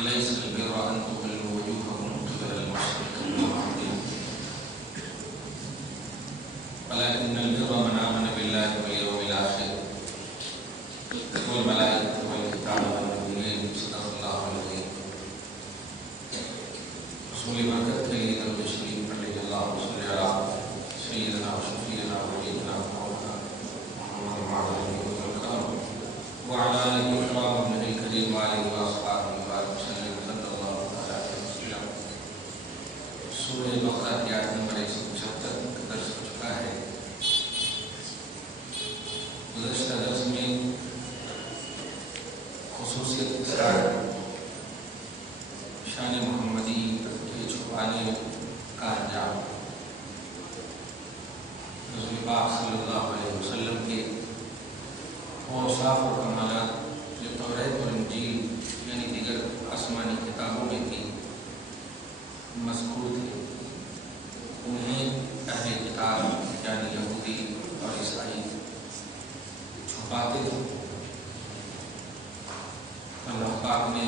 ليس البر أن تولوا وجوهكم قبل المشرق والمغرب ولكن البر من آمن بالله واليوم الآخر والملائكة والكتاب والنبيين صدق الله العظيم. رسول برکت کے لیے درود شریف پڑھ لیجیے. اللہم صل علی سیدنا و شفیعنا و حبیبنا مولانا محمد وعلى آلہ وصحبہ وعلى آلہ الکرام ابن الکریم وآلہ واصحابہ وبارک وسلم صلی اللہ علیہ وسلم. سورہ بقرہ کی آیت نمبر 175 کا درس ہو چکا ہے. گزشتہ درس میں خصوصیت شان محمدی کے چھپانے کا انجام رسول پاک صلی اللہ علیہ وسلم کے اوصاف اور کمالات جو توریت اور انجیل یعنی دیگر آسمانی کتابوں میں بھی مذکور تھے انہیں اہل کتاب یعنی یہودی اور عیسائی چھپاتے تھے. اللہ پاک نے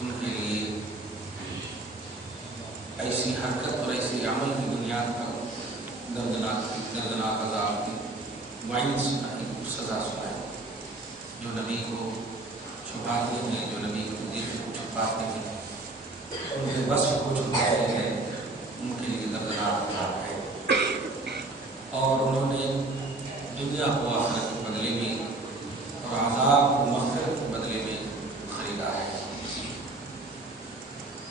ان کے لیے ایسی حرکت اور ایسی عمل کی بنیاد پر دردناک عذاب کی وعید سنائی اور سزا سنائی. جو نبی کو چھپاتے ہیں, جو نبی کے دین کو چھپاتے ہیں, ان کے وصف کو چھپاتے ہیں, ان کے لیے دردناک عذاب ہے. اور انہوں نے دنیا کو آخرت کے بدلے میں اور عذاب کو مغفرت کے بدلے میں خریدا ہے.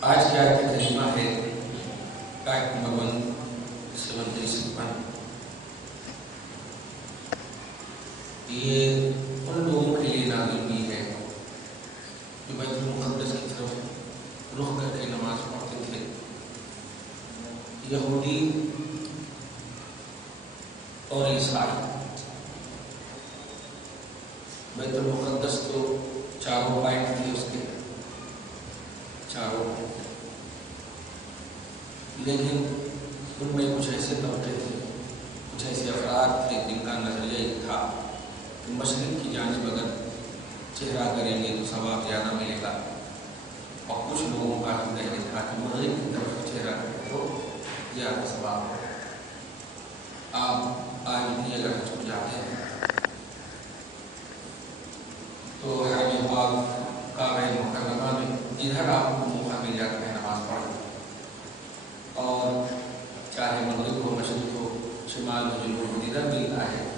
آج کی آیت کریمہ ہے آیت نمبر 173. یہ ان لوگوں کے لیے نازل ہوئی ہے جو بیت المقدس کی طرف رخ کر کے نماز پڑھتے تھے. یہودی اور عیسائی. بیت المقدس تو چاروں پوائنٹ تھے اس کے چاروں, لیکن ان میں کچھ ایسے طبقے تھے, کچھ ایسے افراد تھے جن کا نظریہ یہ تھا کہ مشرق کی جانب اگر چہرہ کریں گے تو ثواب زیادہ ملے گا, اور کچھ لوگوں کا نظریہ تھا کہ مغرب کی طرف چہرہ کریں تو زیادہ ثواب ہے. آپ آج بھی اگر حج کو جاتے ہیں تو حرم پاک کعبہ مکرمہ میں ادھر آپ کو موقع مل جاتا ہے نماز پڑھنے, اور چاہے مغرب ہو مشرق ہو شمال ہو جنوب ہو ادھر ملتا ہے.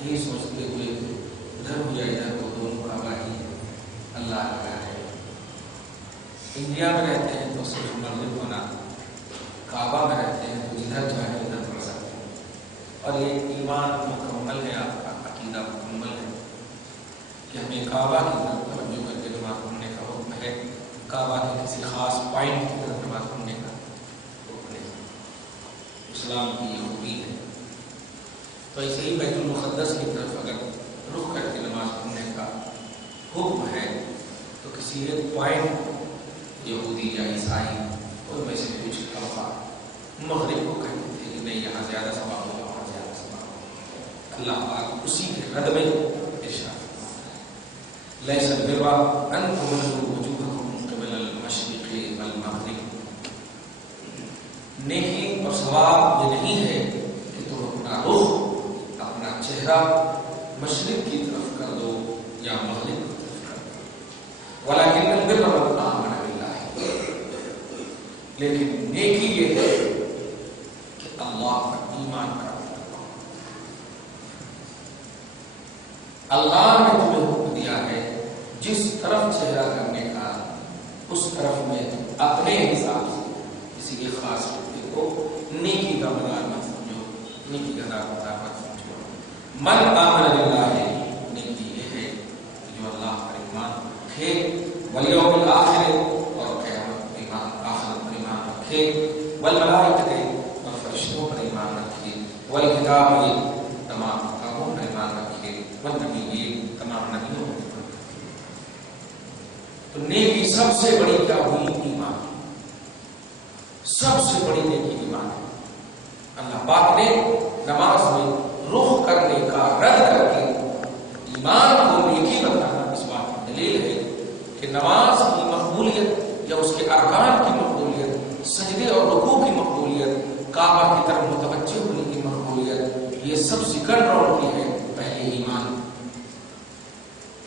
یہی سوچتے ہوئے ادھر ہو یا ادھر ہو دونوں کعبہ ہی اللہ کا ہے. انڈیا میں رہتے ہیں تو صرف مغرب ہونا, کعبہ میں رہتے ہیں تو ادھر چاہے ادھر پڑھ سکتے ہیں. اور یہ ایمان مکمل ہے, آپ کا عقیدہ مکمل ہے کہ ہمیں کعبہ کی طرف توجہ کر کے نماز پڑھنے کا حکم ہے, کعبہ کے کسی خاص پوائنٹ کی طرف نماز پڑھنے کا حکم ہے. اسلام کی یہ خوبی ہے. تو ایسے ہی بیت المقدس کی طرف اگر رخ کر کے نماز پڑھنے کا حکم ہے تو کسی ایک پوائنٹ یہودی یا عیسائی ان میں سے کچھ طبقہ مغرب کو کہتے تھے کہ نہیں یہاں زیادہ ثواب ہوگا, وہاں زیادہ ثواب ہوگا. اللہ پاک اسی کے رد میں ارشاد لیس البر ان تولوا وجوہکم قبل المشرق والمغرب. نیکی اور ثواب یہ نہیں ہے کہ تم اپنا رخ اپنا چہرہ مشرق کی طرف کر دو یا مغرب کی طرف کر دو. ولکن البر من آمن باللہ, لیکن نیکی یہ ہے کہ اللہ پر ایمان کرو. اللہ نے تمہیں حکم دیا ہے جس طرف چہرہ کرنے کا اس طرف میں اپنے حساب سے کسی کے خاص حصے کو نیکی کا مدار مت سمجھو, نیکی کا دار مدار مت سمجھو. من آمن باللہ, نیکی یہ ہے کہ جو اللہ پر ایمان رکھے, والیوم الآخر, اور قیامت پر ایمان, آخرت پر ایمان رکھے, والملائکۃ, اور فرشتوں پر ایمان رکھے, والکتاب, تمام کتابوں پر ایمان رکھے, والنبیین, تمام نبیوں پر. تو نیکی سب سے بڑی کیا ہوئی؟ ایمان. سب سے بڑی نیکی ایمان ہے. اللہ پاک نے نماز میں رخ کرنے کا رد کر کے ایمان کو نیکی بتانا اس بات کی دلیل ہے کہ نماز کی مقبولیت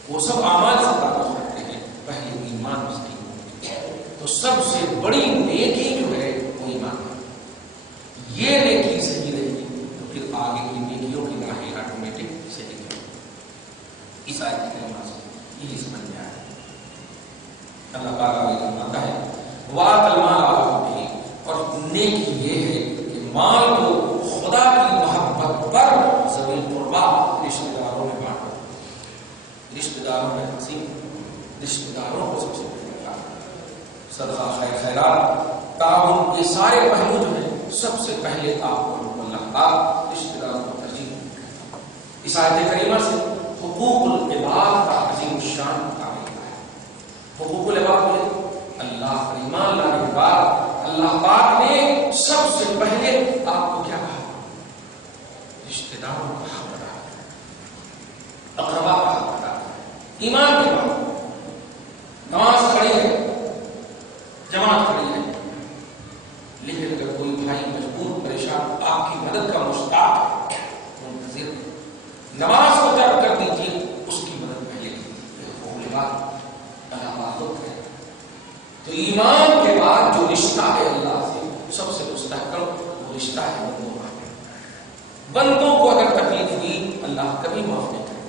وہ سب اعمال سے تعلق رکھتے ہیں، پہلے ایمان اس کی. تو سب سے بڑی نیکی جو ہے وہ ایمان ہے. یہ نیکی صحیح رہے گی تو پھر آگے کی نیکیوں کی راہیں آٹومیٹک صحیح رہے گی. اس آیت کی کلمہ سے یہی سمجھ میں آیا. اللہ تعالیٰ آگے فرماتا ہے وَآتَى الْمَالَ عَلَى حُبِّهِ، اور نیکی یہ ہے کہ مال کو خدا کی محبت پر ذوی القربیٰ رشتہ داروں میں بانٹو. رشتہ داروں میں تقسیم، رشتہ داروں کو سب سے پہلے بانٹو. صدقہ، خیر خیرات، تعاون، یہ سارے پہلو جو ہیں سب سے پہلے آپ کو اللہ تعالیٰ رشتہ داروں کو ترجیح دیتا ہے. اس آیت کریمہ سے حقوق العباد کا عظیم الشان تعبیر ہے. حقوق العباد میں اللہ پر ایمان لانے کے بعد اللہ پاک نے سب سے پہلے آپ کو کیا کہا؟ رشتہ داروں کا حق ادا کرنا، اقربا کا حق ادا کرنا. ایمان کے بعد نماز پڑھی ہے، جماعت پڑھی ہے، لیکن اگر کوئی بھائی مجبور پریشان آپ کی مدد کا مشتاق منتظر ہے، نماز کو ترک کر دیجیے، اس کی مدد پہلے کیجیے. اللہ معذرت ہے. تو ایمان کے بعد جو رشتہ ہے اللہ سے سب سے مستحکم وہ رشتہ ہے بندوں کا. بندوں کو اگر تکلیف ہوئی اللہ کبھی معاف نہیں کرے.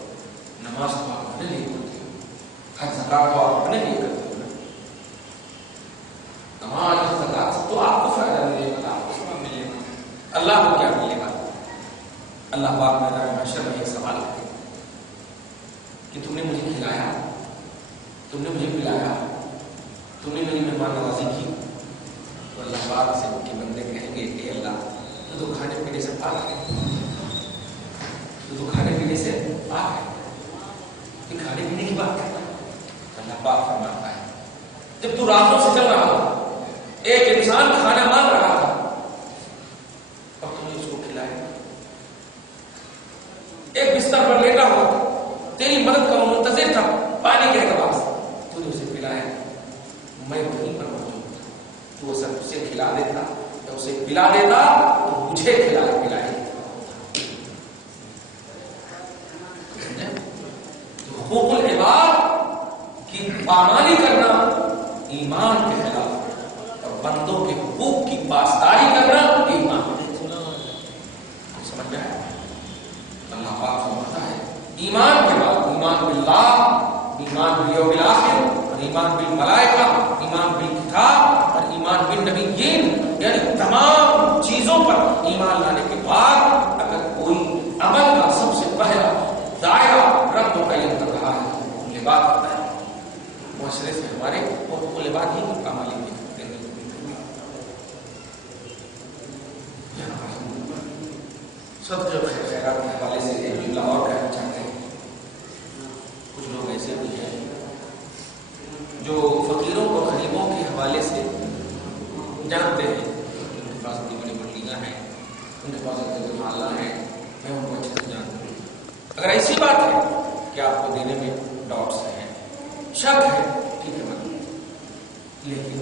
نماز تو آپ اپنے لیے کرتے ہو، حج زکات تو آپ اپنے لیے کرتے ہو. نماز زکات تو آپ کو فائدہ ملے گا، آپ کو ثواب ملے گا. اللہ کو کیا ملے گا؟ اللہ پاک میدان محشر میں ایک سوال کرے کہ تم نے مجھے کھلایا، تم نے مجھے پلایا، تم نے میری مہمان نوازی کی. تو اللہ پاک سے ان کے بندے کہیں گے کہ اللہ تو کھانے پینے سے پاک ہے، تو کھانے پینے سے پاک ہے، کہ کھانے پینے کی بات کرتا ہے. اللہ پاک فرماتا ہے جب تو راتوں سے چل رہا تھا، ایک انسان کھانا مانگ رہا تھا اور تم نے اس کو کھلایا. ایک بستر پر لیٹا ہوا تیری مدد کا منتظر تھا پانی کے اعتبار سے، تو نے اسے پلایا. میں وہیں پر موجود تھا، تو اسے کھلا دیتا یا اسے پلا دیتا تو مجھے پلائے. تو حقوق العباد کی پامالی کرنا ایمان کے خلاف، اور بندوں کے حقوق کی پاسداری کرنا ایمان کے خلاف. سمجھ میں آیا؟ اللہ پاک فرماتا ہے ایمان کے بعد ایمان باللہ، ایمان بالیوم الآخر، اور ایمان بالملائکہ، ایمان بالکتاب، اور ایمان بالنبیین، یعنی تمام چیزوں پر ایمان لانے کے بعد اگر کوئی عمل کا سب سے پہلا دائرہ رب متعین کر رہا ہے تو لباس ہوتا ہے. معاشرے سے ہمارے حقوق لباس ہی کی پامالی نہیں کرتے ہیں. صدقے و خیرات کے حوالے سے ایک جملہ اور کہنا چاہتے ہیں. کچھ لوگ ایسے بھی ہیں جو فقیروں کو غریبوں کے حوالے سے جانتے ہیں، ان کے پاس اتنی بڑی بلڈنگاں ہیں، ان کے پاس اتنے محلہ ہیں، میں ان کو اچھے سے جانتا ہوں. اگر ایسی بات ہے کہ آپ کو دینے میں ڈاؤٹس ہیں، شک ہے، ٹھیک ہے مت، لیکن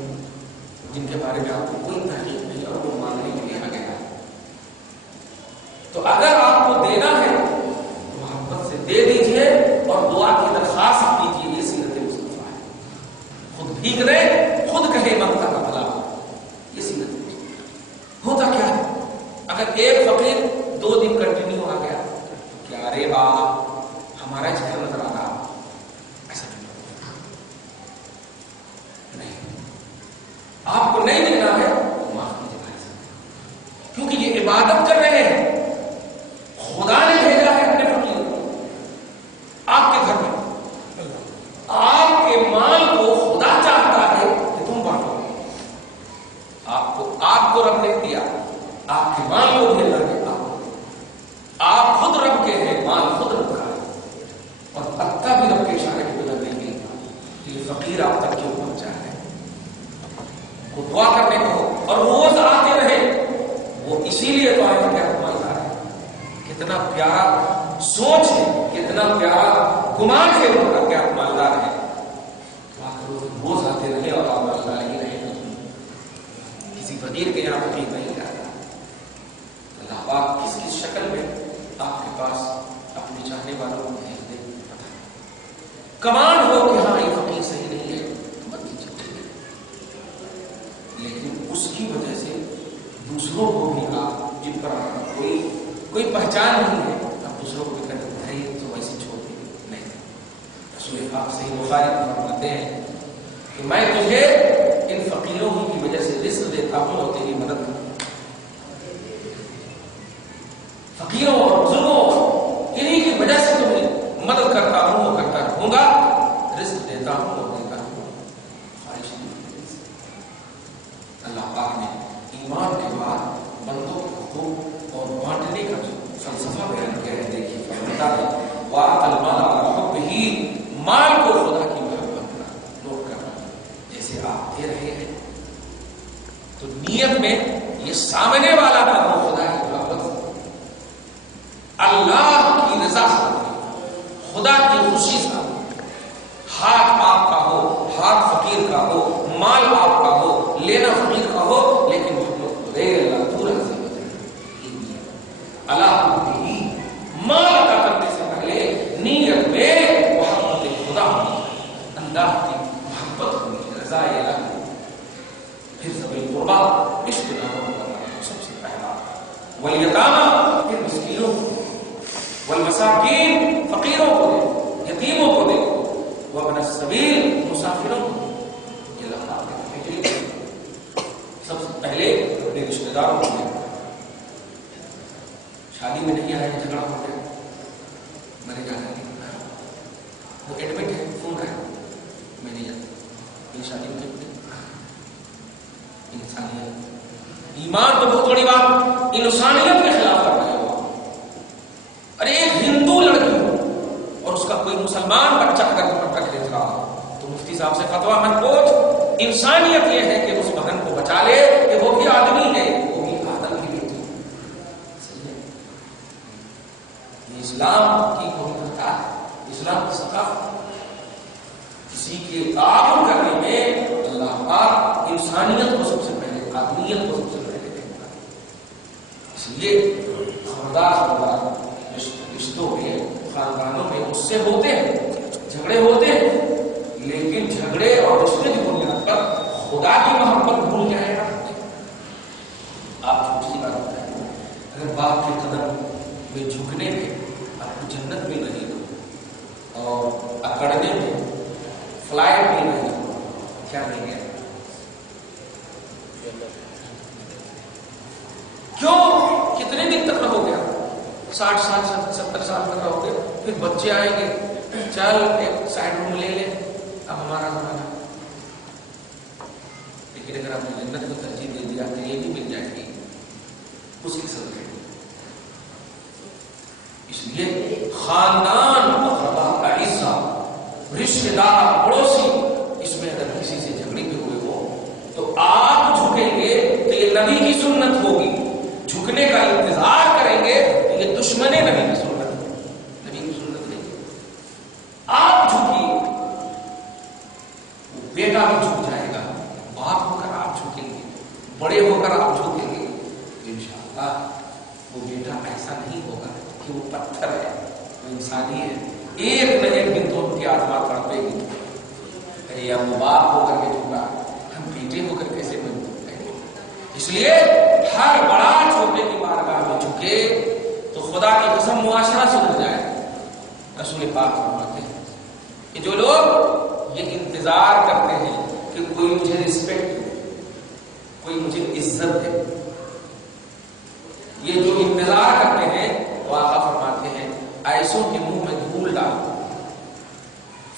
جن کے بارے میں آپ کو کوئی تحقیق نہیں اور وہ ماننے کے لیے آگے آئے، تو اگر آپ کو دینا ہے تو محبت سے دے دیجئے اور دعا کی درخواست کیجیے. یہ سیرت مصطفیٰ ہے. خود بھیگ رہے، خود کہے منگتا کا بھلا. یہ سیرت ہوتا کیا ہے؟ اگر ایک فقیر 2 دن کنٹینیو آ گیا تو کیا ارے باپ ہمارا چہرہ نظر آ رہا، ایسا نہیں. آپ کو نہیں ملنا ہے تو معاف کیجیے بھائی، کیونکہ یہ عبادت کر رہے ہیں. خدا نے بھیجا ہے اپنے فقیر کو آپ کے گھر میں. آپ کے مال کو خدا چاہتا ہے کہ تم بانٹو. آپ کو رب نے دیا، آپ کے مال کو بھی اللہ نے. آپ خود رب کے ہیں، مال خود رب کا ہے، اور پتا بھی رب کے اشارے کے بغیر نہیں ملتا. یہ فقیر آپ تک کیوں پہنچا ہے؟ وہ دعا کرنے کو اور روز آتے رہے. وہ اسی لیے تو آئے کہ مالدار ہے. کتنا پیارا سوچ ہے، کتنا پیارا گمان ہے ان کا کہ آپ مالدار ہیں. روز آتے رہے اور آپ مالدار ہی رہے. کسی فقیر کے یہاں فقیر نہیں جاتا. اللہ پاک کس کس شکل میں آپ کے پاس اپنے چاہنے والوں کو بھیج دے. کمان ہو کہ ہاں یہ فقیر صحیح نہیں ہے مت دیجیے، لیکن اس کی وجہ سے دوسروں کو بھی آپ جن پر کوئی پہچان نہیں ہے آپ دوسروں کو بھی کہتے ہیں تو ویسے چھوڑ دیں نہیں. رسول پاک صحیح بخاری میں فرماتے ہیں کہ میں تجھے ان فقیروں کی وجہ سے رزق دیتا ہوں اور تیری مدد کرتا ہوں. فقیروں اور بزرگوں انہی کی وجہ سے تمہیں مدد کرتا ہوں اور کرتا رہوں گا، رزق دیتا ہوں اور دیتا ہوں. خواہش نہیں. اللہ پاک نے ایمان کے بعد بندوں کے حقوق اور بانٹنے کا جو فلسفہ بیان کیا ہے دیکھیے فرماتا ہے وَآتَى الْمَالَ عَلَىٰ حُبِّهِ، مال کو خدا کی محبت کا نوٹ کرنا. جیسے آپ دے رہے ہیں تو نیت میں یہ سامنے والا کا ہو خدا کی محبت اللہ کی رضا سے خدا کی خوشی سے. ہاتھ آپ کا ہو، ہاتھ فقیر کا ہو، مال آپ کا ہو، لینا فقیر کا ہو، لیکن محبت غیر اللہ پورا سے اللہ ہی مال عطا کرنے سے پہلے نیت میں محبت خدا ہونی، اللہ کی محبت ہونی، رضا الہی. پھر ذوی القربیٰ رشتہ داروں کو سب سے پہلا، والیتامى پھر مسکینوں کو، والمساکین فقیروں کو دے، یتیموں کو دے، وابن السبیل مسافروں کو. یہ اللہ تعالیٰ نے سب سے پہلے اپنے رشتہ داروں کو دے. شادی میں نہیں آئے جھگڑا ہو گیا مرے جانا نہیں، وہ ایڈمٹ ہے فون ہے میں نہیں جاتا، یہ شادی میں انسانیت ایمان تو بہت بڑی بات انسانیت کے خلاف کر رہا ہے. ارے ایک ہندو لڑکی اور اس کا کوئی مسلمان بچہ اگر دوپٹہ خرید رہا تو مفتی صاحب سے فتویٰ من پوچھ. انسانیت یہ ہے کہ اس بہن کو بچا لے کہ وہ بھی آدمی ہے، وہ بھی آدم کی بیٹی. اسلام کی پویترتا ہے، اسلام کی ثقافت. کسی کے تعاون کرنے میں اللہ پاک انسانیت کو سب سے پہلے، آدمیت کو سب سے پہلے دیکھتا ہے. اس لیے خبردار رشتوں میں، خاندانوں میں اس سے ہوتے ہیں جھگڑے ہوتے ہیں، لیکن جھگڑے اور رشتے کی بنیاد پر خدا کی محبت بھول جائے گا. آپ چھوٹی سی بات بتائیں، اگر باپ کے قدم میں جھکنے میں آپ کو جنت مل رہی ہو اور اکڑنے میں فلائٹ مل رہی ہو، کیا نہیں ہے؟ کیوں؟ کتنے دن تک رہو گے؟ 60 سال 70 سال تک رہو گے، پھر بچے آئیں گے، چل ایک سائڈ روم لے لے، اب ہمارا زمانہ. لیکن اگر آپ نے جنت کو ترجیح دے دیا تو یہ بھی مل جائے گی اس کی صدقے. اس لیے خاندان اقربا کا حصہ، رشتے دار، پڑوسی، اس میں اگر کسی سے جھگڑے ہوئے ہو تو آپ جھکیں گے تو یہ نبی کی سنت ہوگی. جھکنے کا انتظار کریں گے تو یہ دشمن نبی کی سنت ہے، نبی کی سنت نہیں. آپ جھکیے، وہ بیٹا بھی جھک جائے گا، باپ ہو کر آپ جھکیں گے، بڑے ہو کر آپ جھکیں گے، انشاءاللہ وہ بیٹا ایسا نہیں ہوگا کہ وہ پتھر ہے، وہ انسانی ہے. ایک نہ ایک دن تو ان کی آتما تڑپے گی. یا وہ باپ ہو کر کے جھکا، ہم بیٹے ہو کر کیسے بن سکتے ہیں؟ اس لیے ہر بڑا چھوٹے کی بارگاہ میں جھکے تو خدا کی قسم معاشرہ سدھر جائے. رسول پاک فرماتے ہیں کہ جو لوگ یہ انتظار کرتے ہیں کہ کوئی مجھے رسپیکٹ دے، کوئی مجھے عزت دے، یہ جو انتظار کرتے ہیں تو آقا فرماتے ہیں ایسوں کے منہ میں دھول ڈالو،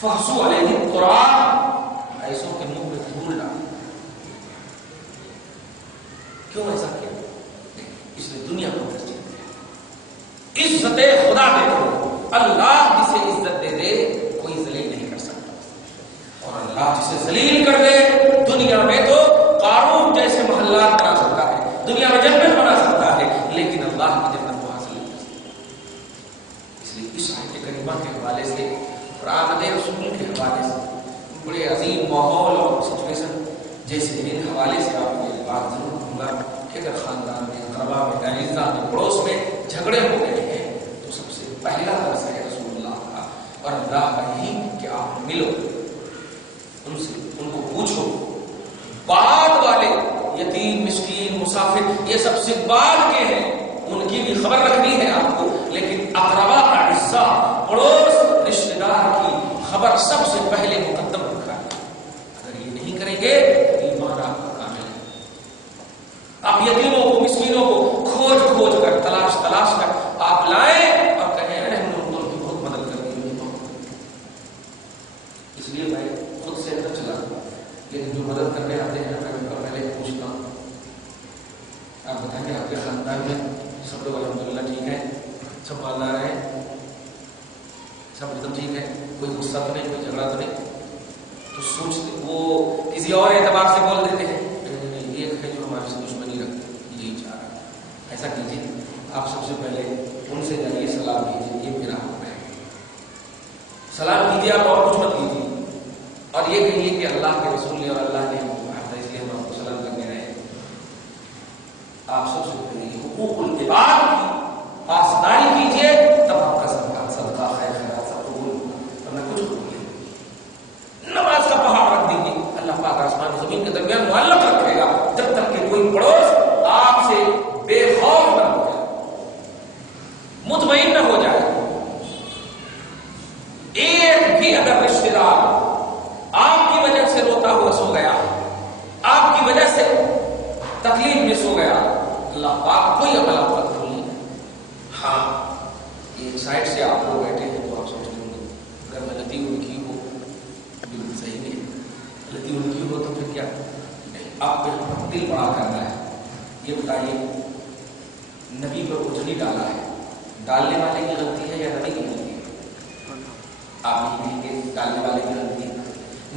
فحصوا علیہ التراب، ایسوں کے منہ میں دھول ڈالو. کیوں ایسا کیا؟ اس نے دنیا کو ترجیح دیا. عزت خدا دیکھو، اللہ جسے عزت دے دے کوئی ذلیل نہیں کر سکتا، اور اللہ جسے ذلیل کر دے دنیا میں تو قارون جیسے محلات بنا سکتا ہے، دنیا میں جنت بنا سکتا ہے، لیکن اللہ کی جنت کو حاصل نہیں کر سکتا. اس لیے اس آیت کریمہ کے حوالے سے اور آمد رسول کے حوالے سے بڑے عظیم ماحول اور سچویشن جیسے ان حوالے سے آپ کو یہ بات ضرور کہوں گا کہ اگر خاندان میں، اقربا میں، اعزاء میں، پڑوس میں جھگڑے ہو گئے ہیں تو سب سے پہلا درس ہے رسول اللہ کا اور اللہ کا ہی کہ آپ آپ ملو ان سے، ان کو پوچھو. بعد والے یتیم مسکین مسافر یہ سب سے بعد کے ہیں، ان کی بھی خبر رکھنی ہے آپ کو، لیکن اقربا اعزا پڑوس رشتہ دار کی خبر سب سے پہلے مقدم رکھا ہے. اگر یہ نہیں کریں گے ایمان آپ کا کامل ہے. آپ یتیموں کو مسکینوں کو کھوج کھوج کر تلاش کر آپ لائیں اور کہیں ارے ہم نے ان کی بہت مدد کر دی. اس لیے میں خود سے اندر چلا ہوں، لیکن جو مدد کرنے آتے ہیں میں ان کا پہلے پوچھتا ہوں آپ بتائیں گے آپ کے خاندان میں سب لوگ الحمدللہ ٹھیک ہے، سب مالدار ہیں، سب ایک دم ٹھیک ہے، کوئی غصہ تو نہیں، کوئی جھگڑا تو نہیں. تو سوچتے وہ کسی اور اعتبار سے بول دیتے ہیں ایک ہے جو ہمارے سے دشمنی رکھتے یہی چاہ رہا ہے. ایسا کیجیے آپ سب سے پہلے ان سے جائیے سلام کیجیے، یہ میرا حکم ہے. سلام کیجیے آپ اور کچھ مت کیجیے، اور یہ کہیے کہ اللہ کے رسول نے اور اللہ نے اس لیے ہم آپ کو سلام کرنے آئے ہیں. آپ سب سے پہلے حقوق العباد کی پاسداری کیجیے، تب آپ کا صدقہ خیر خیرات سب قبول ورنہ کچھ قبول نہیں. نماز کا پہاڑ رکھ دیجیے، اللہ پاک آسمان و زمین کے درمیان معلق رکھے گا جب تک کہ کوئی پڑوس آپ سے بے خوف نہ ہو جائے، مطمئن نہ ہو جائے. ایک بھی اگر رشتہ دار آپ کی وجہ سے روتا ہوا سو گیا، آپ کی وجہ سے تکلیف میں سو گیا، اللہ پاک کوئی عمل آپ کا قبول نہیں. ہاں ایک سائڈ سے آپ لوگ بیٹھے ہیں تو آپ سوچتے ہوں گے اگر غلطی ان کی ہو بالکل صحیح نہیں، غلطی ان کی ہو تو پھر کیا نہیں، آپ کو دل بڑا کرنا ہے. یہ بتائیے نبی پر اجڑی ڈالا ہے، ڈالنے والے کی غلطی ہے یا نبی کی غلطی ہے؟ آپ نہیں کہیں گے ڈالنے والے کی غلطی ہے.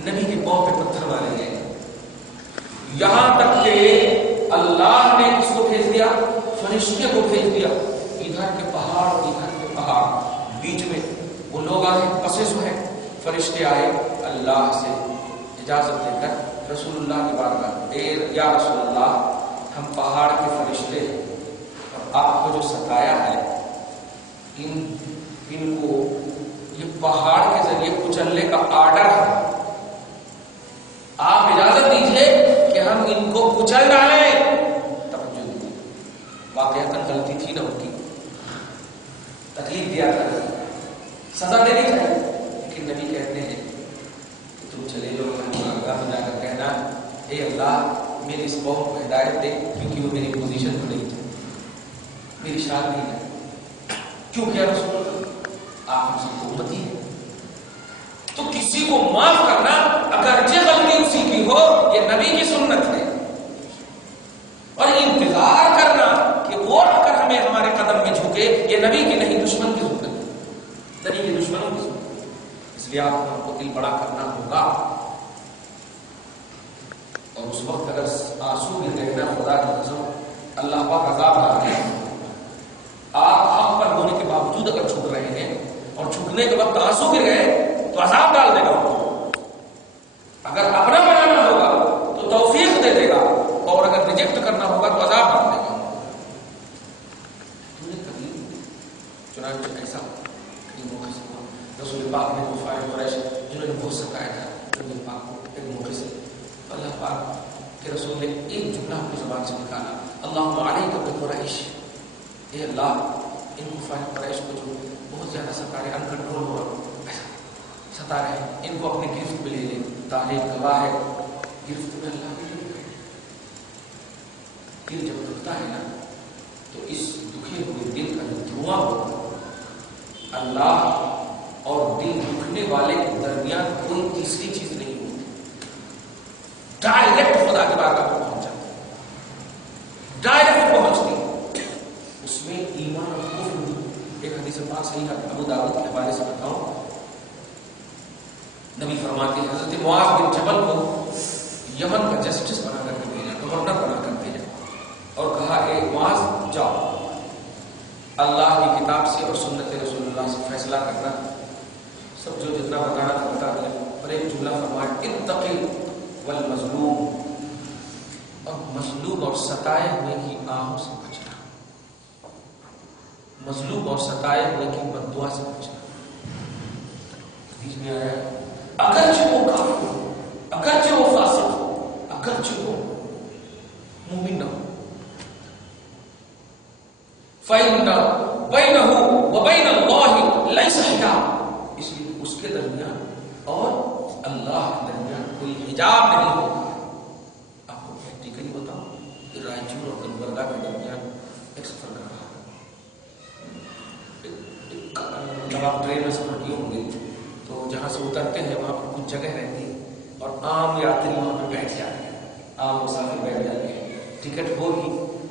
نبی کے پاؤں پہ پتھر مارے گئے، یہاں تک کہ اللہ نے اس کو بھیج دیا، فرشتے کو بھیج دیا. ادھر کے پہاڑ ادھر کے پہاڑ، بیچ میں وہ لوگ آئے پسے سو ہیں. فرشتے آئے اللہ سے اجازت لے کر رسول اللہ کی بارگاہ، یا رسول اللہ ہم پہاڑ کے فرشتے ہیں اور آپ کو جو ستایا ہے ان کو یہ پہاڑ کے ذریعے کچلنے کا آرڈر ہے، آپ اجازت دیجیے کہ ہم ان کو کچل ڈالیں. توجہ دیجیے، واقعتاً غلطی تھی نا ان کی، تکلیف دیا تھا، سزا دینی چاہیے، لیکن نبی کہتے ہیں کہ تم چلے لو اللہ میں جا کر کہنا اے اللہ میری اس قوم کو ہدایت دے، کیونکہ وہ میری پوزیشن کو نہیں تھی، میری شان نہیں ہے. کیوں کیا رسول اللہ آپ ہم سب کو امتی ہے تو کسی کو معاف کرنا اگرچہ غلطی اسی کی ہو یہ نبی کی سنت ہے، اور انتظار کرنا کہ وہ آ کر ہمیں ہمارے قدم میں جھکے یہ نبی کی نہیں، دشمن کی سنت ہے، نبی کے دشمنوں کی سنت. اس لیے آپ کو دل بڑا کرنا ہوگا، اور اس وقت اگر آنسو بھی دیکھنا خدا کی قسم اللہ پاک عذاب ڈال دے. آپ حق پر ہونے کے باوجود اگر جھک رہے ہیں اور جھکنے کے وقت آنسو گر گئے تو عذاب ڈال دے گا. اگر اپنا بنانا ہوگا تو توفیق دے دے گا، اور اگر ریجیکٹ کرنا ہوگا تو عذاب ڈال دے گا. چنانچہ ایسا کئی موقع سے ہوا، رسول پاک نے کفار قریش جنہوں نے بہت ستایا تھا رسول پاک کو ایک موقع سے اللہ پاک کے رسول نے ایک جملہ اپنی زبان سے نکالا، اللہم علیک بقریش، اے اللہ ان کفار قریش کو جو بہت زیادہ ستا رہے، ان کنٹرول ہو رہا ستا رہے ہیں، ان کو اپنی گرفت میں لے لے. تاریخ گواہ ہے گرفت میں اللہ کی گرفت ہے. دل جب دکھتا ہے نا تو اس دکھے ہوئے دل کا جو دھواں ہوتا اللہ اور دل دکھنے والے کے درمیان کوئی تیسری چیز نہیں ہوتی، ڈائریکٹ خدا کے بارگاہ کو پہنچ جاتا ہے، ڈائریکٹ پہنچتی. اس میں ایمان اور کفر، ایک حدیث پاک صحیح ہے ابو داؤد کے حوالے سے بتاؤں، نبی فرماتے ہیں حضرت معاذ بن جبل کو یمن کا جسٹس بنا کر کے بھیجا، گورنر بنا کر بھیجا، اور کہا اے معاذ جاؤ اللہ کی کتاب سے اور سنت رسول اللہ سے فیصلہ کرنا، سب جو جتنا بتانا تھا بتا دیا. اور ایک جملہ فرمایا اتقی والمظلوم، اور مظلوم اور ستائے ہوئے کی آہوں سے بچنا، مظلوم اور ستائے ہوئے کی بد دعا سے بچنا. حدیث میں آیا درمیان اور اللہ کے درمیان کوئی حجاب نہیں ہوگا. آپ کو پریکٹیکلی بتاؤں کہ رائچور اور گلبرگہ کے درمیان ایک سفر کر رہا ہے. جب آپ ٹرین میں سفر کیے ہوں گے تو جہاں سے اترتے ہیں وہاں پر کچھ جگہ رہتی ہے اور عام یاتری وہاں پہ بیٹھ جاتے ہیں, عام مسافر بیٹھ جاتے ہیں. ٹکٹ ہوگی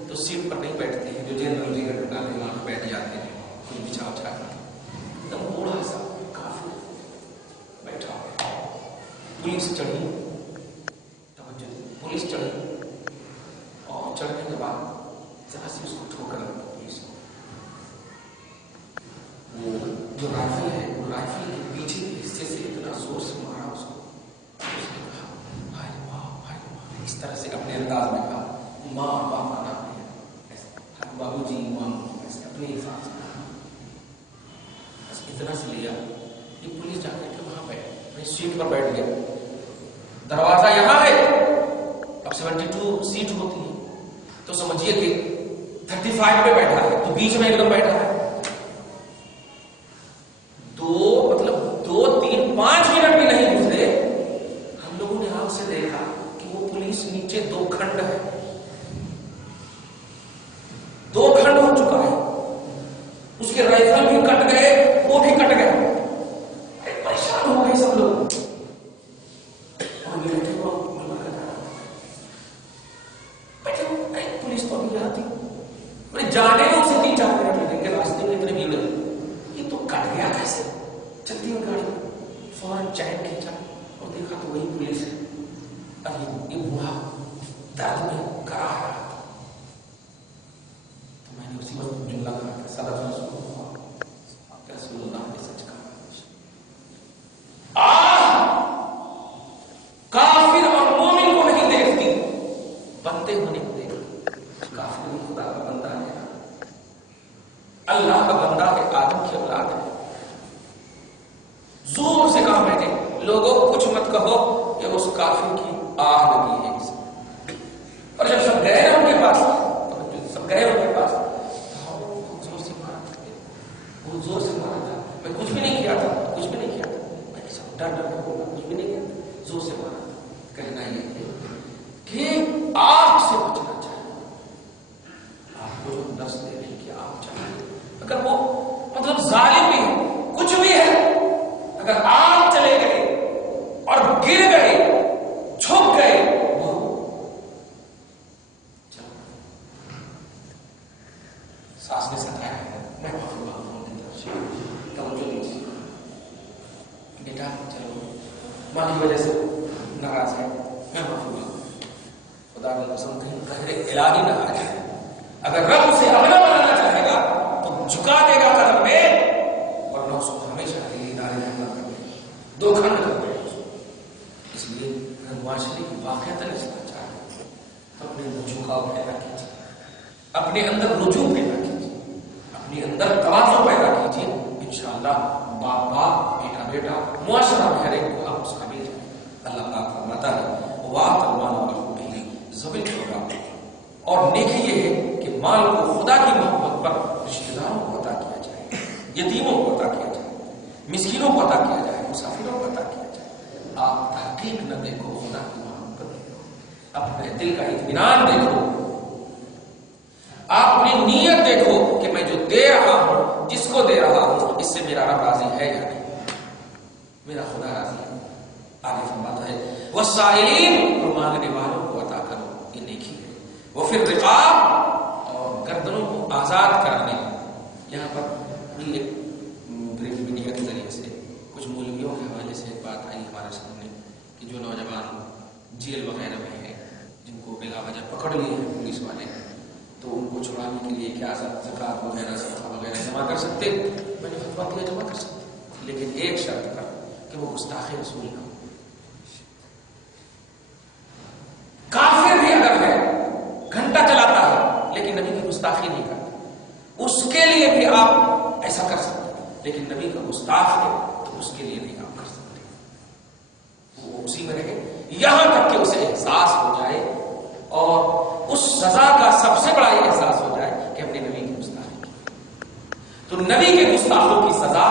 تو سیٹ پر نہیں بیٹھتے ہیں, جو جنرل ٹکٹ نکالتے ہیں وہاں پہ بیٹھ جاتے ہیں, کچھ بچھا اچھا کر ایک دم بوڑھا سا کافی بیٹھا. پولیس چڑھی, توجہ, پولیس چڑھی اور چڑھنے کے بعد ذرا سی اس کو ٹھوکر لگا. پولیس کو وہ جو رائفل ہے وہ رائفل کے پیچھے کے حصے سے اتنا زور سے مارا اس کو. اس نے کہا ہائے ماں, اس طرح سے اپنے انداز میں کہا, ماں باپ کا نام ہے بابو جی, ماں اپنے حساب سے بس اتنا سے لیا. یہ پولیس جا کر کے وہاں پہ سیٹ پر بیٹھ گیا. دروازہ یہاں ہے, اب 72 سیٹ ہوتی ہے تو سمجھیے کہ 35 پہ بیٹھا ہے تو بیچ میں ایک دم بیٹھا ہے. 2 3 5 منٹ بھی نہیں گزرے, ہم لوگوں نے آنکھ سے دیکھا کہ وہ پولیس نیچے 2 کھنڈ ہے, 2 کھنڈ ہو چکا ہے. اس کے رائفل بھی کٹ گئے, وہ بھی کٹ گئے. پریشان ہو گئے سب لوگ. اور یہ بیٹھے پولیس تو ابھی یہاں تھی, جانے میں اسے 3-4 منٹ لگیں گے, راستے میں اتنے بھیڑ ہے. یہ تو کٹ گیا کیسے؟ چلتی ہوئی گاڑی فوراً چین کھینچا اور دیکھا تو وہی پولیس ہے. اب یہ بوڑھا درد میں کرا رہا تھا. تو میں نے اسی وقت جملہ کہا کہ صدق رسول اللہ, رسول اللہ نے سچ کہا. کافر اور مومن کو نہیں دیکھتی, بندے ہونے کو دیکھتی. کافر بھی خدا کا بندہ ہے, اللہ کا بندہ ہے, آدم کی اولاد ہے. زور سے کہا میں نے, لوگوں کچھ مت کہو کہ اس کافر کی آہ لگی ہے اسے. اور جب سب گئے ان کے پاس, سب گئے ان کے پاس, زور سے مارا تھا, بہت زور سے مارا تھا. میں کچھ بھی نہیں کیا تھا, کچھ بھی نہیں کیا تھا. میں سب ڈر ڈر کے بولا, کچھ بھی نہیں کیا, زور سے مارا. کہنا یہ ہے کہ آگ سے بچنا چاہیے. آپ کو جو نفس دے رہی کہ آپ چاہیے, اگر وہ ظالم بھی ہے, کچھ بھی ہے, اگر آپ چلے گئے اور گر گئے, جھک گئے, سانس نے ستایا ہے, میں معافی مانگتا ہوں. توجہ دیجیے بیٹا, چلو ماں کی وجہ سے ناراض ہے, میں معافی مانگتا ہوں. خدا کی قسم کہیں گہرے الہی نہ آ جائے. اگر رب اسے اپنا بنانا چاہے گا تو جھکا دے گا قدم میں, اور نہ اس کو ہمیشہ کے لیے ادارے میں کر دے, 2 کھنڈ کر دے. اس لیے اگر معاشرے کی واقعات رچنا چاہے تو اپنے اندر جھکاؤ پیدا کیجیے, اپنے اندر رجوع پیدا کیجیے, اپنے اندر تواضع پیدا کیجیے. انشاءاللہ باپ باپ, بیٹا بیٹا, معاشرہ میں ہر ایک کو آپ اس کا مل جائے. اللہ پاک فرماتا ہے وَآتَ الْمَالَ حَقَّهُ ذَوِي الْقُرْبَىٰ, اور نیکی یہ ہے کہ مال کو خدا کی محبت پر رشتہ داروں کو عطا کیا جائے, یتیموں کو عطا کیا جائے, مسکینوں کو عطا کیا جائے, مسافروں کو عطا کیا جائے. آپ تحقیق نہ دیکھو, خدا کی محبت دیکھو, اپنے دل کا اطمینان دیکھو, آپ اپنی نیت دیکھو کہ میں جو دے رہا ہوں, جس کو دے رہا ہوں, اس سے میرا رب راضی ہے یا نہیں, میرا خدا راضی ہے. آگے فرماتا ہے والسائلین, اور مانگنے والوں کو عطا کرو, یہ نیکی ہے. وفی الرقاب, اور گردنوں کو آزاد کرنے. یہاں پر بڑی ایک بریف میڈیا کے ذریعے سے کچھ مولویوں کے حوالے سے ایک بات آئی ہمارے سامنے کہ جو نوجوان جیل وغیرہ میں ہیں, جن کو بلا وجہ پکڑ لیے ہیں پولیس والے, تو ان کو چھڑانے کے لیے کیا زکات وغیرہ صدقہ وغیرہ جمع کر سکتے. میں نے فتویٰ دیا جمع کر سکتے, لیکن ایک شرط پر کہ وہ گستاخ رسول نہ ہو. کافر بھی اگر ہے, گھنٹہ چلاتا ہے, لیکن نبی کی گستاخی نہیں کرتا, اس کے لیے بھی آپ ایسا کر سکتے, لیکن نبی کا گستاخ ہے تو اس کے لیے نہیں آپ کر سکتے. وہ اسی میں رہے یہاں تک کہ اسے احساس ہو جائے, اور اس سزا کا سب سے بڑا یہ احساس ہو جائے کہ اپنے نبی کی گستاخی کی. تو نبی کے گستاخوں کی سزا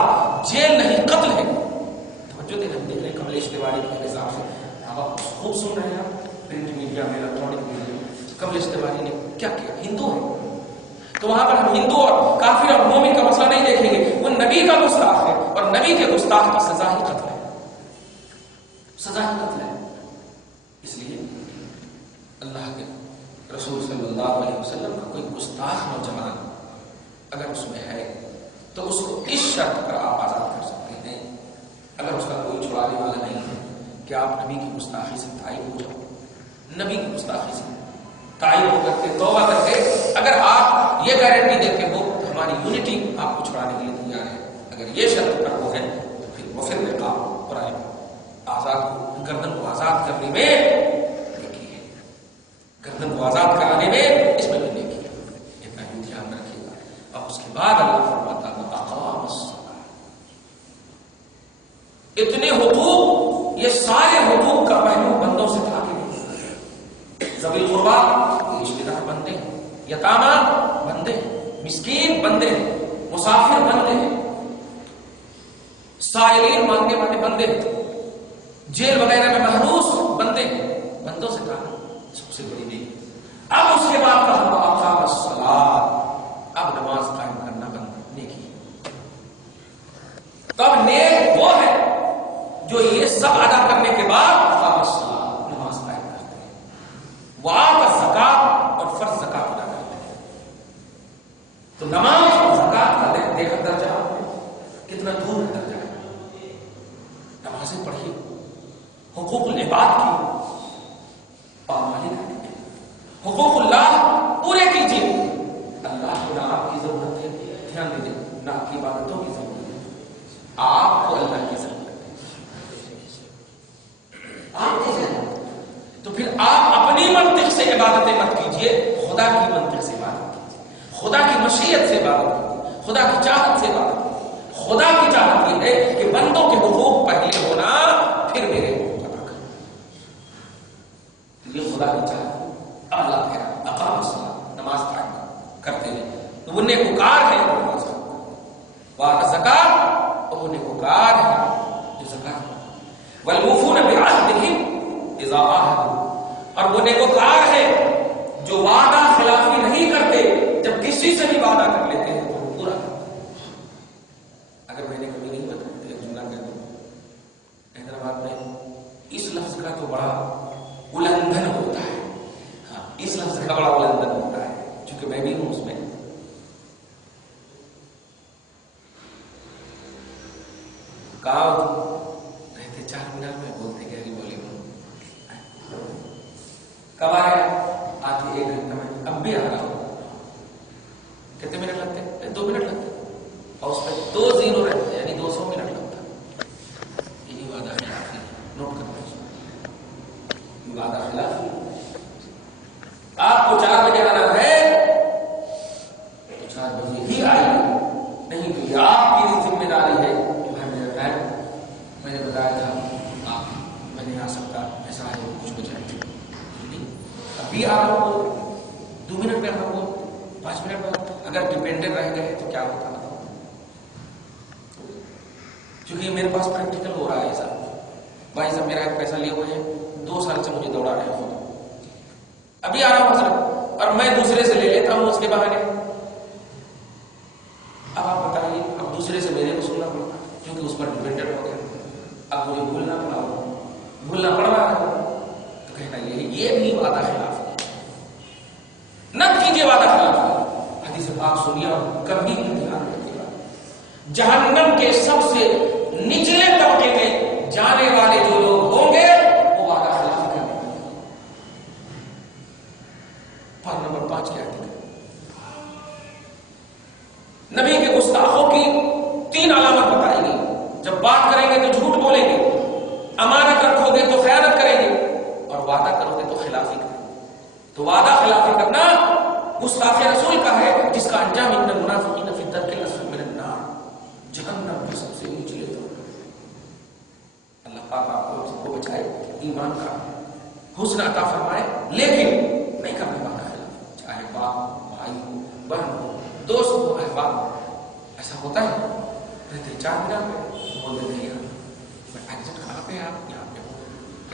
جیل نہیں, قتل ہے. جو دیکھ رہے ہیں کملیش تیواری کے حساب سے، آپ خوب سن رہے ہیں پرنٹ میڈیا میں، الیکٹرانک میڈیا میں، کملیش تیواری نے کیا کیا؟ ہندو ہے تو وہاں پر ہم ہندو اور کافر اور مومن کا مسئلہ نہیں دیکھیں گے، وہ نبی کا گستاخ ہے اور نبی کے گستاخ کی سزا ہی قتل ہے، سزا ہی قتل ہے۔ اس لیے اللہ کے رسول صلی اللہ علیہ وسلم کا کوئی گستاخ نوجوان اگر اس میں ہے تو اس کو اس شرط پر آپ آزاد کر سکتے ہیں، اگر اس کا کوئی چھڑانے والا نہیں ہے کہ آپ نبی کی گستاخی سے تائب ہو جاؤ، نبی کی گستاخی سے تائب ہو کر کے توبہ کر کے اگر آپ یہ گارنٹی دیتے ہو تو ہماری یونٹی آپ کو چھڑانے کے لیے تیار ہے، اگر یہ شرط پر وہ ہے تو پھر وہ پھر نقاب قرآن آزاد گردن کو آزاد کرنے میں دیکھی ہے، گردن کو آزاد کرانے میں اس میں بھی دیکھی ہے، اتنا ہی دھیان رکھیے گا۔ اور اس کے بعد اللہ فرماتا ہے اقام الصلاۃ، اتنے حقوق، یہ سارے حقوق کا پہلو بندوں سے تھا کہ ذوی القربا رشتے دار بندے ہیں، یتامى بندے ہیں، مسکین بندے ہیں، مسافر بندے ہیں، سائلین مانگنے والے بندے ہیں، جیل وغیرہ میں محروس بندے ہیں، بندوں سے کہا سب سے بڑی نہیں۔ اب اس کے بعد کہا اقام الصلاۃ، اب نماز قائم کرنا بند نیکی، تب نیک وہ ہے جو یہ سب ادا کرنے کے بعد اقام الصلاۃ نماز قائم کرتے ہیں، وآتى الزکات اور فرض زکات ادا کرتے ہیں۔ تو نماز اور زکات کا دیکھا درجہ کتنا دور ہے درجہ، نمازیں پڑھیے، حقوق العباد کی پامالی کریں، حقوق اللہ پورے کیجیے۔ اللہ کو نہ آپ کی ضرورت ہے، دھیان دیجیے، نہ آپ کی عبادتوں کی ضرورت ہے، آپ کو اللہ کی ضرورت ہے، آپ کو ضرورت ہے۔ تو پھر آپ اپنی منطق سے عبادتیں مت کیجیے، خدا کی منطق سے عبادت کیجیے، خدا کی مشیت سے عبادت کیجیے، خدا کی چاہت سے عبادت کیجیے۔ خدا کی چاہت یہ ہے کہ بندوں کے حقوق پہلے ہونا پھر میرے حقوق ادا کرنا، یہ خدا کی چاہت ہے۔ اللہ ہے اقام الصلاۃ، نماز قائم کرتے ہیں تو وہ نیکوکار ہے جو نماز قائم کرتے ہیں، وآتى الزکات اور وہ نیکوکار ہے جو زکات، والموفون بعہدہم اذا عاہدوا، اور وہ نیکوکار ہے جو وعدہ خلافی نہیں کرتے، جب کسی سے بھی وعدہ کر لیتے ہیں تو وہ پورا کرتے ہیں۔ اگر میں نے کبھی نہیں بتایا تو ایک جملہ کہہ دوں، حیدرآباد میں اس لفظ کا تو بڑا الندھن ہوتا ہے، ہاں اس لفظ کا بڑا الندھن ہوتا ہے، چونکہ میں بھی ہوں اس میں۔ کاؤ رہتے 4 مینار میں، بولتے گہری بولی میں کب آ رہے آتی 1 گھنٹہ میں، اب بھی آ رہا ہوں، کتنے منٹ لگتے ہیں؟ 2 منٹ لگتے ہیں، اور اس پہ 2 زیرو رہتے ہیں، یعنی 200 منٹ لگتا ہے۔ یہ وعدہ خلافی نوٹ کرنا، وعدہ خلافی۔ آپ کو 4 بجے آنا ہے تو 4 بجے ہی آئیے، نہیں تو یہ آپ کی ذمہ داری ہے کہ بھائی میرا ٹائم میں نے بتایا تھا آپ میں نہیں آ سکتا، ایسا ہے کچھ بجائے ابھی آپ کو 2 منٹ میں آپ کو 5 منٹ میں اگر ڈپینڈنٹ رہ گئے تو کیا ہوتا ہے؟ کیونکہ میرے پاس پریکٹیکل ہو رہا ہے ایسا، بھائی صاحب میرا ایک پیسہ لیے ہوئے ہیں، 2 سال سے مجھے دوڑا رہے خود، ابھی آ رہا ہوں حضرت، اور میں دوسرے سے لے لیتا ہوں اس کے بہانے۔ اب آپ بتائیے، اب دوسرے سے میرے کو سننا پڑا کیونکہ اس پر ڈپینڈنٹ ہو گیا، اب مجھے بھولنا پڑ رہا ہے، تو کہنا یہ بھی وعدہ خلاف ہے، نہ کیجیے وعدہ خلاف۔ حدیث پاک سنیے اور کبھی بھی دھیان رکھیے گا، جہنم کے سب سے نچلے طبقے میں جانے والے جو لوگ ہوں گے وہ وعدہ خلافی کرنے والے۔ پارٹ نمبر 5 کیا ہے؟ نبی کے گستاخوں کی 3 علامت بتائی گئی، جب بات کریں گے تو جھوٹ بولیں گے، امانت رکھو گے تو خیانت کریں گے، اور وعدہ کرو گے تو خلافی کریں گے۔ تو وعدہ خلافی کرنا گستاخ رسول کا ہے، جس کا انجام ان المنافقین فی الدرک الاسفل من النار، جہنم کے سب سے نچلے طبقے۔ اللہ پاک آپ کو بچائے، ایمان کا حسن عطا فرمائے، لیکن نہیں کرنا وعدہ خلافی، چاہے باپ ہو، بھائی ہو، بہن ہو، دوست ہو، احباب۔ ایسا ہوتا ہے رہتے 4 مینار میں بول دیتے ہیں میں